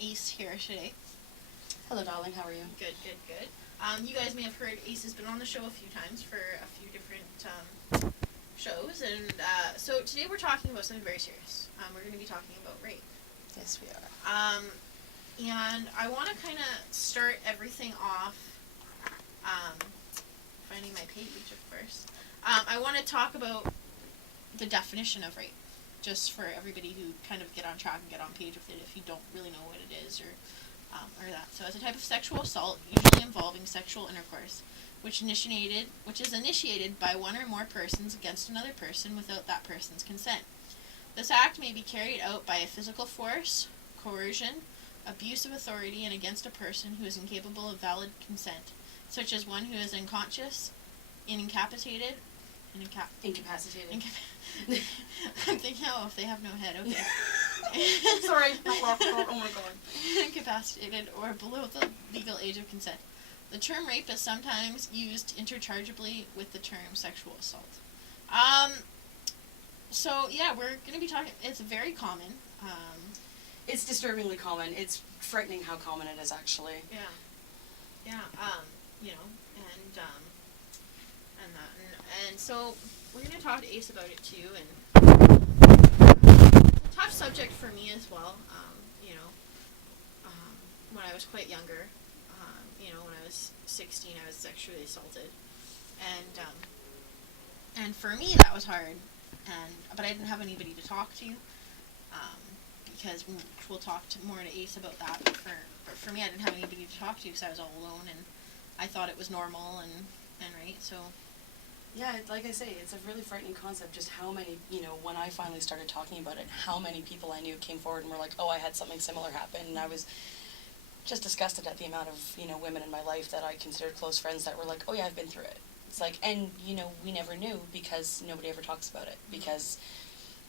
Ace here today. Hello, darling. How are you? Good. You guys may have heard Ace has been on the show a few times for a few different shows, and so today we're talking about something very serious. We're going to be talking about rape. Yes, we are. And I want to kind of start everything off, finding my page, of course. I want to talk about the definition of rape, just for everybody who kind of get on track and get on page with it if you don't really know what it is or that. So it's a type of sexual assault, usually involving sexual intercourse, which is initiated by one or more persons against another person without that person's consent. This act may be carried out by a physical force, coercion, abuse of authority, and against a person who is incapable of valid consent, such as one who is unconscious, incapacitated. I'm thinking, if they have no head, okay. Sorry, oh my god. Incapacitated or below the legal age of consent. The term rape is sometimes used interchangeably with the term sexual assault. So yeah, we're going to be talking, it's very common. It's disturbingly common. It's frightening how common it is, actually. Yeah, and so we're going to talk to Ace about it too, and it's a tough subject for me as well. When I was quite younger, when I was 16, I was sexually assaulted, and for me that was hard, but I didn't have anybody to talk to, because we'll talk more to Ace about that. But for me, I didn't have anybody to talk to because I was all alone, and I thought it was normal and right, so. Yeah, like I say, it's a really frightening concept, just how many, when I finally started talking about it, how many people I knew came forward and were like, oh, I had something similar happen, and I was just disgusted at the amount of, women in my life that I considered close friends that were like, oh yeah, I've been through it. It's like, and, we never knew because nobody ever talks about it, because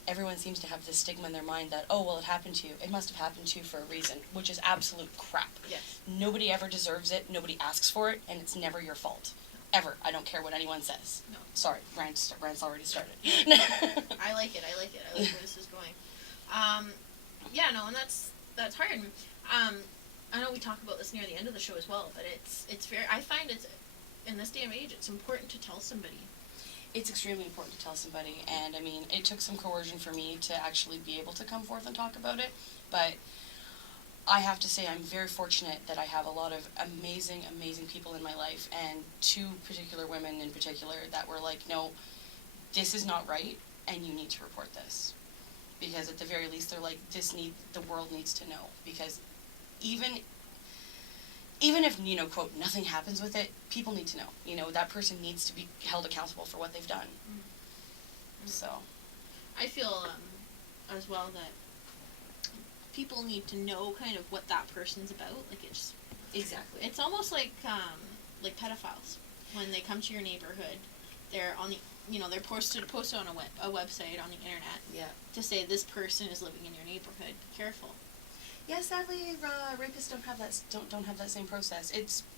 everyone seems to have this stigma in their mind that, oh, well, it happened to you. It must have happened to you for a reason, which is absolute crap. Yes. Nobody ever deserves it, nobody asks for it, and it's never your fault. Ever. I don't care what anyone says. No. Sorry, rant's already started. I like it. I like where this is going. And that's hard. I know we talk about this near the end of the show as well, but it's very, I find it's, in this day and age, it's important to tell somebody. It's extremely important to tell somebody, and I mean, it took some coercion for me to actually be able to come forth and talk about it, but I have to say I'm very fortunate that I have a lot of amazing, amazing people in my life, and two particular women in particular that were like, no, this is not right, and you need to report this. Because at the very least, they're like, the world needs to know. Because even if, quote, nothing happens with it, people need to know. That person needs to be held accountable for what they've done. Mm-hmm. So. I feel, as well, that people need to know kind of what that person's about. Like, it's exactly. It's almost like pedophiles. When they come to your neighborhood, they're on the, they're posted on a website on the internet. Yeah. To say this person is living in your neighborhood. Be careful. Yeah, sadly, rapists don't have that same process.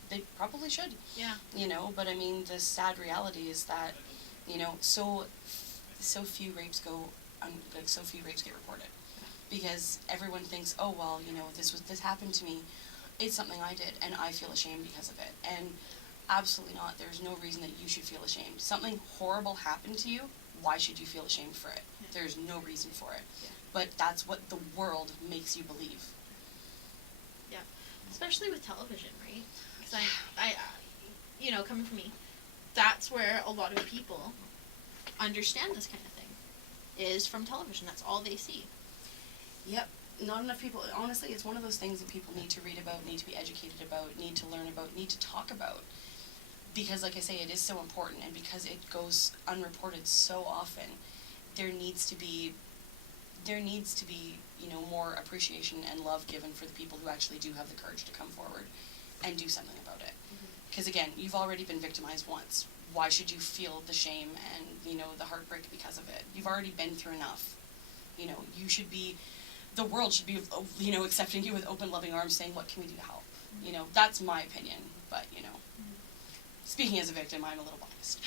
They probably should. Yeah. But I mean, the sad reality is that, so few rapes get reported. Because everyone thinks, oh, well, this happened to me. It's something I did, and I feel ashamed because of it. And absolutely not. There's no reason that you should feel ashamed. Something horrible happened to you. Why should you feel ashamed for it? Yeah. There's no reason for it. Yeah. But that's what the world makes you believe. Yeah. Especially with television, right? Because I coming from me, that's where a lot of people understand this kind of thing, is from television. That's all they see. Yep. Not enough people, honestly, it's one of those things that people need to read about, need to be educated about, need to learn about, need to talk about. Because, like I say, it is so important, and because it goes unreported so often, there needs to be, more appreciation and love given for the people who actually do have the courage to come forward and do something about it. Because, again, you've already been victimized once. Why should you feel the shame and, the heartbreak because of it? You've already been through enough. You should be... The world should be, accepting you with open, loving arms, saying, what can we do to help? That's my opinion, but, speaking as a victim, I'm a little biased.